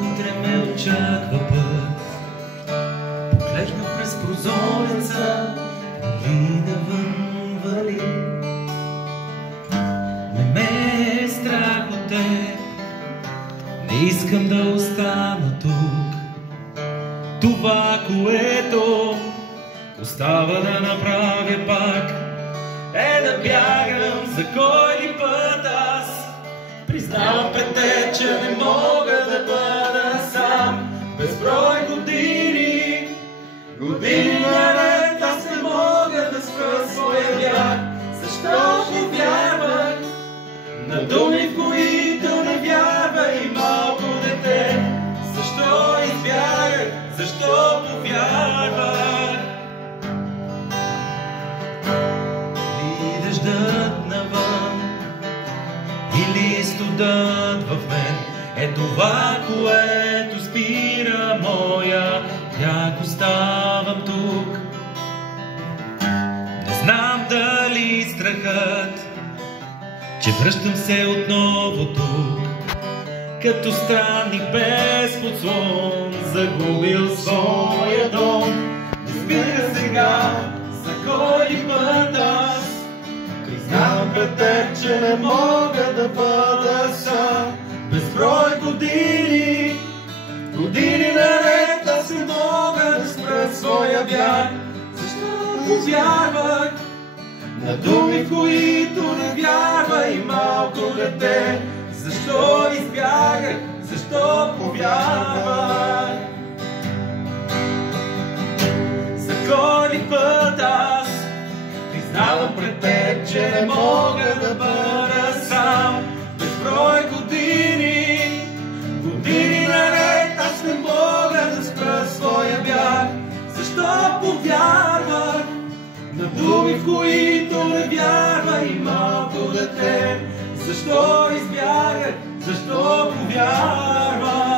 утре ме очаква път. Поглеждам през прозореца, дали навън вали. Не ме е страх от теб, не искам да остана тук. Това, което остава да направя пак, е да бягам за кой ли път аз. Признавам пред те, че не мога да бъда сам. Безброй години, години наред аз не мога да спра своя бяг. Защо повярвах на думи, в които не вярва и малко дете? Защо избягах, защо повярвах? И дъждът навън, или студът в мен е това, което спира моя бяг. Оставам тук. Не знам дали страхът, че връщам се отново тук, като странник без подслон, загубил своя дом. Не спира сега, за кой ли път аз. Признавам пред теб, че не мога да бъда сам. Безброй години, години наред аз не мога да спра своя бяг. Защо повярвах на думи, в които не вярва и малко дете? Защо избягах, защо повярвах? За кой ли път аз признавам пред теб, че не мога да бъда сам. Безброй години, години наред аз не мога да спра своя бяг. Защо повярвах на думи, в които не вярва и малко дете? Защо избягах, защо повярвах?